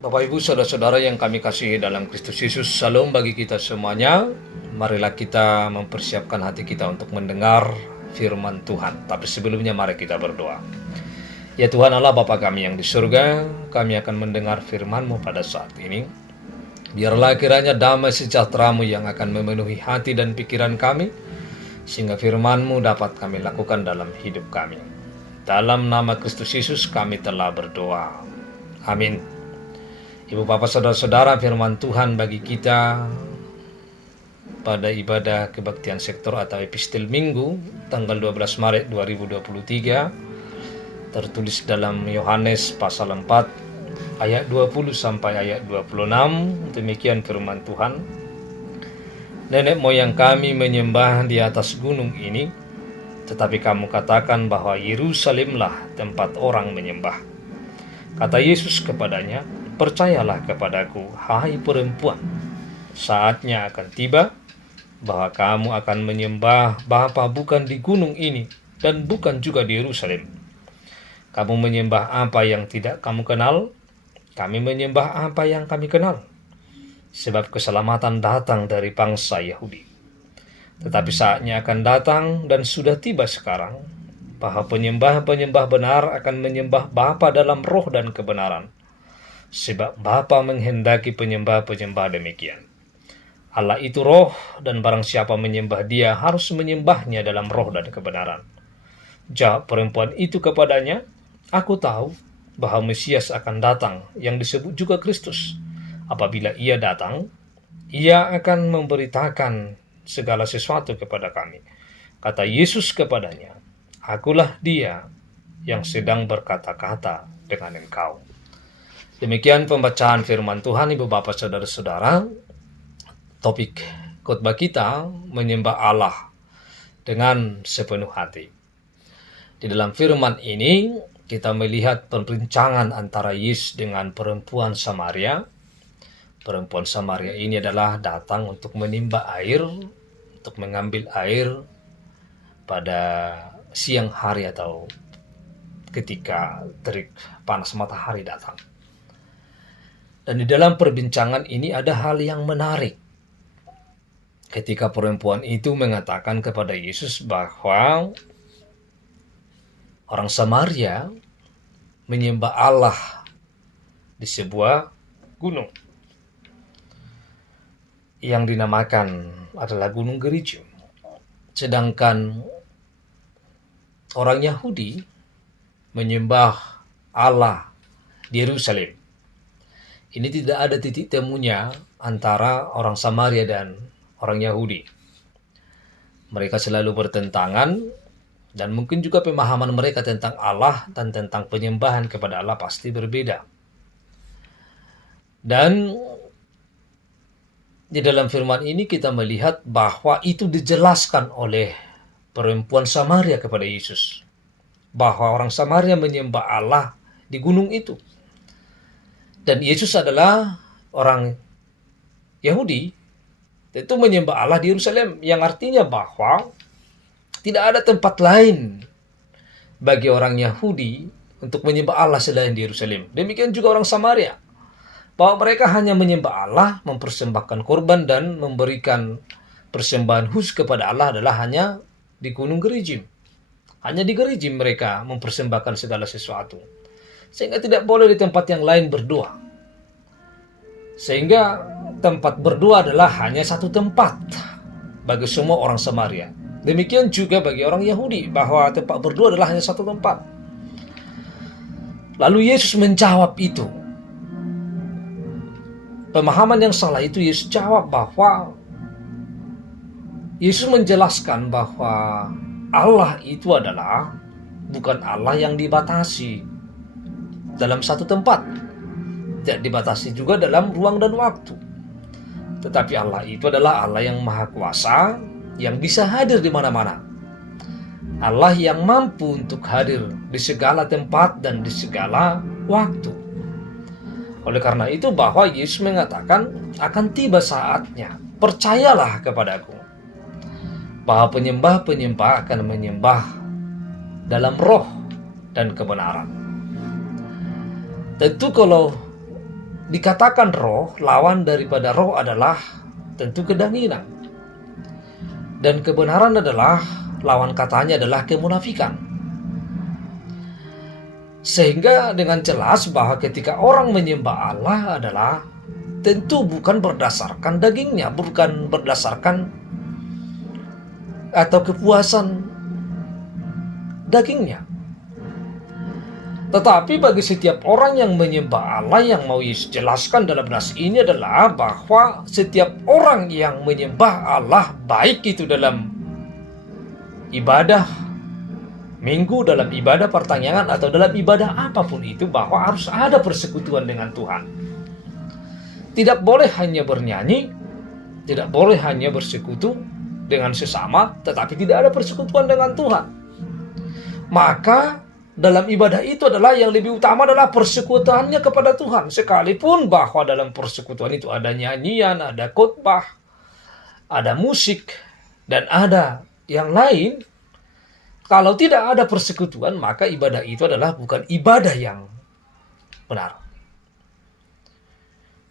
Bapak Ibu saudara-saudara yang kami kasihi dalam Kristus Yesus, Shalom bagi kita semuanya. Marilah kita mempersiapkan hati kita untuk mendengar firman Tuhan. Tapi sebelumnya mari kita berdoa. Ya Tuhan Allah Bapa kami yang di surga, kami akan mendengar firman-Mu pada saat ini. Biarlah kiranya damai sejahtera-Mu yang akan memenuhi hati dan pikiran kami, sehingga firman-Mu dapat kami lakukan dalam hidup kami. Dalam nama Kristus Yesus kami telah berdoa. Amin. Ibu bapak saudara-saudara, firman Tuhan bagi kita pada ibadah kebaktian sektor atau epistel minggu tanggal 12 Maret 2023 tertulis dalam Yohanes pasal 4 ayat 20 sampai ayat 26. Demikian firman Tuhan. Nenek moyang kami menyembah di atas gunung ini, tetapi kamu katakan bahwa Yerusalemlah tempat orang menyembah. Kata Yesus kepadanya, percayalah kepadaku, hai perempuan, saatnya akan tiba bahwa kamu akan menyembah Bapa bukan di gunung ini dan bukan juga di Yerusalem. Kamu menyembah apa yang tidak kamu kenal, kami menyembah apa yang kami kenal. Sebab keselamatan datang dari bangsa Yahudi. Tetapi saatnya akan datang dan sudah tiba sekarang bahwa penyembah-penyembah benar akan menyembah Bapa dalam roh dan kebenaran. Sebab Bapa menghendaki penyembah-penyembah demikian. Allah itu roh, dan barang siapa menyembah Dia harus menyembahnya dalam roh dan kebenaran. Jawab perempuan itu kepadanya, aku tahu bahwa Mesias akan datang, yang disebut juga Kristus. Apabila Ia datang, Ia akan memberitakan segala sesuatu kepada kami. Kata Yesus kepadanya, akulah Dia yang sedang berkata-kata dengan engkau. Demikian pembacaan firman Tuhan, Ibu Bapak Saudara-saudara. Topik khotbah kita menyembah Allah dengan sepenuh hati. Di dalam firman ini kita melihat perbincangan antara Yesus dengan perempuan Samaria. Perempuan Samaria ini adalah datang untuk menimba air, untuk mengambil air pada siang hari atau ketika terik panas matahari datang. Dan di dalam perbincangan ini ada hal yang menarik. Ketika perempuan itu mengatakan kepada Yesus bahwa orang Samaria menyembah Allah di sebuah gunung yang dinamakan adalah Gunung Gerizim. Sedangkan orang Yahudi menyembah Allah di Yerusalem. Ini tidak ada titik temunya antara orang Samaria dan orang Yahudi. Mereka selalu bertentangan, dan mungkin juga pemahaman mereka tentang Allah dan tentang penyembahan kepada Allah pasti berbeda. Dan di dalam firman ini kita melihat bahwa itu dijelaskan oleh perempuan Samaria kepada Yesus, bahwa orang Samaria menyembah Allah di gunung itu. Dan Yesus adalah orang Yahudi, tentu menyembah Allah di Yerusalem, yang artinya bahwa tidak ada tempat lain bagi orang Yahudi untuk menyembah Allah selain di Yerusalem. Demikian juga orang Samaria, bahwa mereka hanya menyembah Allah, mempersembahkan korban dan memberikan persembahan khusus kepada Allah adalah hanya di Gunung Gerizim. Hanya di Gerizim mereka mempersembahkan segala sesuatu. Sehingga tidak boleh di tempat yang lain berdoa. Sehingga tempat berdoa adalah hanya satu tempat bagi semua orang Samaria. Demikian juga bagi orang Yahudi, bahwa tempat berdoa adalah hanya satu tempat. Lalu Yesus menjawab itu. Pemahaman yang salah itu Yesus jawab bahwa Yesus menjelaskan bahwa Allah itu adalah bukan Allah yang dibatasi dalam satu tempat, tidak dibatasi juga dalam ruang dan waktu. Tetapi Allah itu adalah Allah yang maha kuasa, yang bisa hadir di mana-mana. Allah yang mampu untuk hadir di segala tempat dan di segala waktu. Oleh karena itu bahwa Yesus mengatakan akan tiba saatnya, percayalah kepadaku, bahwa penyembah-penyembah akan menyembah dalam roh dan kebenaran. Tentu kalau dikatakan roh, lawan daripada roh adalah tentu kedanginan. Dan kebenaran adalah, lawan katanya adalah kemunafikan. Sehingga dengan jelas bahwa ketika orang menyembah Allah adalah tentu bukan berdasarkan dagingnya, bukan berdasarkan atau kepuasan dagingnya. Tetapi bagi setiap orang yang menyembah Allah, yang mau Yesus jelaskan dalam nas ini adalah bahwa setiap orang yang menyembah Allah, baik itu dalam ibadah minggu, dalam ibadah pertanyaan, atau dalam ibadah apapun itu, bahwa harus ada persekutuan dengan Tuhan. Tidak boleh hanya bernyanyi, tidak boleh hanya bersekutu dengan sesama, tetapi tidak ada persekutuan dengan Tuhan. Maka dalam ibadah itu adalah yang lebih utama adalah persekutuannya kepada Tuhan. Sekalipun bahwa dalam persekutuan itu ada nyanyian, ada khotbah, ada musik, dan ada yang lain. Kalau tidak ada persekutuan, maka ibadah itu adalah bukan ibadah yang benar.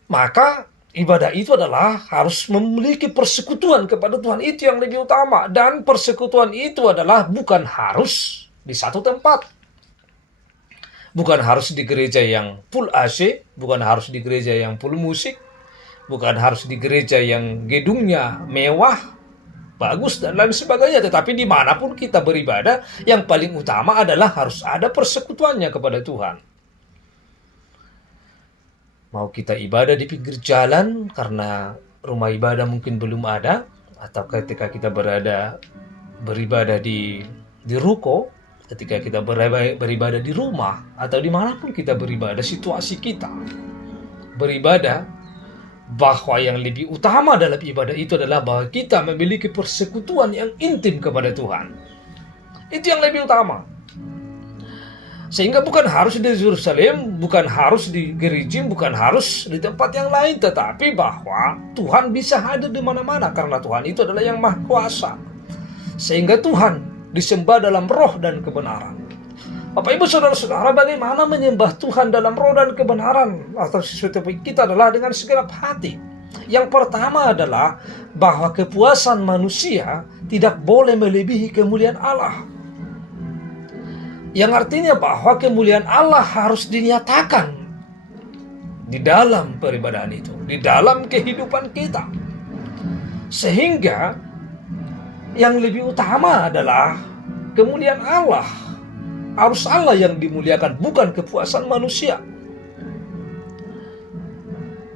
Maka ibadah itu adalah harus memiliki persekutuan kepada Tuhan. Itu yang lebih utama. Dan persekutuan itu adalah bukan harus di satu tempat. Bukan harus di gereja yang full AC, bukan harus di gereja yang full musik, bukan harus di gereja yang gedungnya mewah, bagus, dan lain sebagainya. Tetapi dimanapun kita beribadah, yang paling utama adalah harus ada persekutuannya kepada Tuhan. Mau kita ibadah di pinggir jalan karena rumah ibadah mungkin belum ada, atau ketika kita beribadah di ruko, ketika kita beribadah di rumah, atau dimanapun kita beribadah, situasi kita beribadah, bahwa yang lebih utama dalam ibadah itu adalah bahwa kita memiliki persekutuan yang intim kepada Tuhan. Itu yang lebih utama. Sehingga bukan harus di Yerusalem, bukan harus di Gerizim, bukan harus di tempat yang lain, tetapi bahwa Tuhan bisa hadir di mana-mana, karena Tuhan itu adalah yang Maha Kuasa. Sehingga Tuhan disembah dalam roh dan kebenaran. Bapak Ibu Saudara-saudara, bagaimana menyembah Tuhan dalam roh dan kebenaran atau setiap kita adalah dengan segenap hati. Yang pertama adalah bahwa kepuasan manusia tidak boleh melebihi kemuliaan Allah. Yang artinya bahwa kemuliaan Allah harus dinyatakan di dalam peribadahan itu, di dalam kehidupan kita. Sehingga yang lebih utama adalah kemuliaan Allah. Harus Allah yang dimuliakan, bukan kepuasan manusia.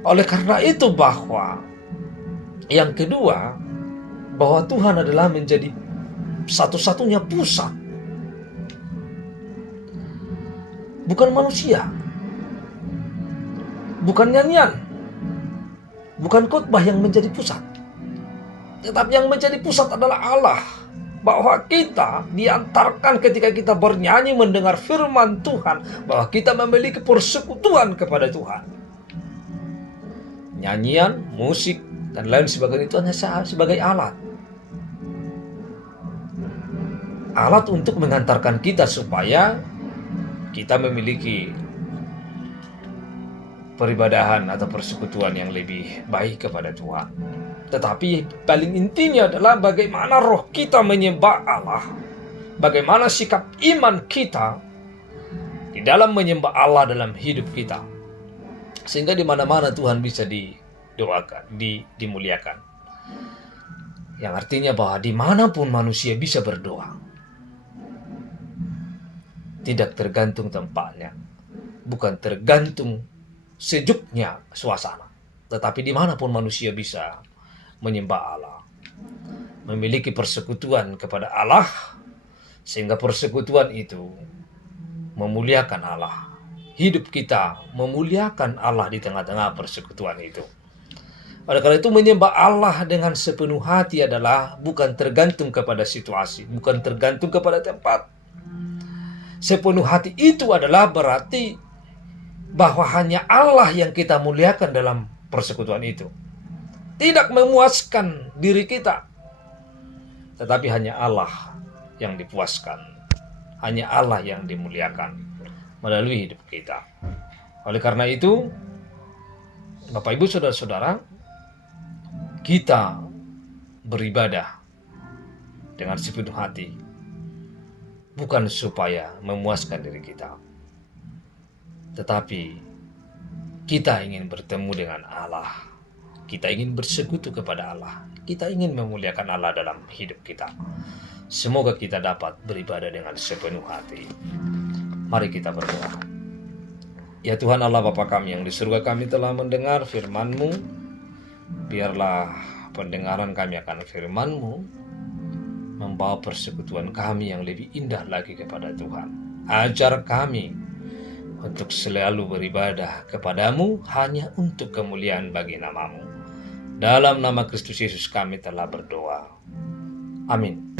Oleh karena itu bahwa yang kedua, bahwa Tuhan adalah menjadi satu-satunya pusat. Bukan manusia. Bukan nyanyian. Bukan khotbah yang menjadi pusat. Tetapi yang menjadi pusat adalah Allah. Bahwa kita diantarkan ketika kita bernyanyi mendengar firman Tuhan, bahwa kita memiliki persekutuan kepada Tuhan. Nyanyian, musik, dan lain sebagainya itu hanya sebagai alat. Alat untuk mengantarkan kita supaya kita memiliki peribadahan atau persekutuan yang lebih baik kepada Tuhan. Tetapi paling intinya adalah bagaimana roh kita menyembah Allah. Bagaimana sikap iman kita di dalam menyembah Allah dalam hidup kita. Sehingga di mana-mana Tuhan bisa didoakan, dimuliakan. Yang artinya bahwa dimanapun manusia bisa berdoa. Tidak tergantung tempatnya. Bukan tergantung sejuknya suasana. Tetapi dimanapun manusia bisa menyembah Allah, memiliki persekutuan kepada Allah, sehingga persekutuan itu memuliakan Allah. Hidup kita memuliakan Allah di tengah-tengah persekutuan itu. Oleh karena itu menyembah Allah dengan sepenuh hati adalah bukan tergantung kepada situasi, bukan tergantung kepada tempat. Sepenuh hati itu adalah berarti bahwa hanya Allah yang kita muliakan dalam persekutuan itu. Tidak memuaskan diri kita, tetapi hanya Allah yang dipuaskan, hanya Allah yang dimuliakan melalui hidup kita. Oleh karena itu, Bapak Ibu Saudara-saudara, kita beribadah dengan sepenuh hati, bukan supaya memuaskan diri kita, tetapi kita ingin bertemu dengan Allah. Kita ingin bersekutu kepada Allah. Kita ingin memuliakan Allah dalam hidup kita. Semoga kita dapat beribadah dengan sepenuh hati. Mari kita berdoa. Ya Tuhan Allah Bapa kami yang di surga, kami telah mendengar firman-Mu. Biarlah pendengaran kami akan firman-Mu membawa persekutuan kami yang lebih indah lagi kepada Tuhan. Ajar kami untuk selalu beribadah kepadamu hanya untuk kemuliaan bagi nama-Mu. Dalam nama Kristus Yesus kami telah berdoa. Amin.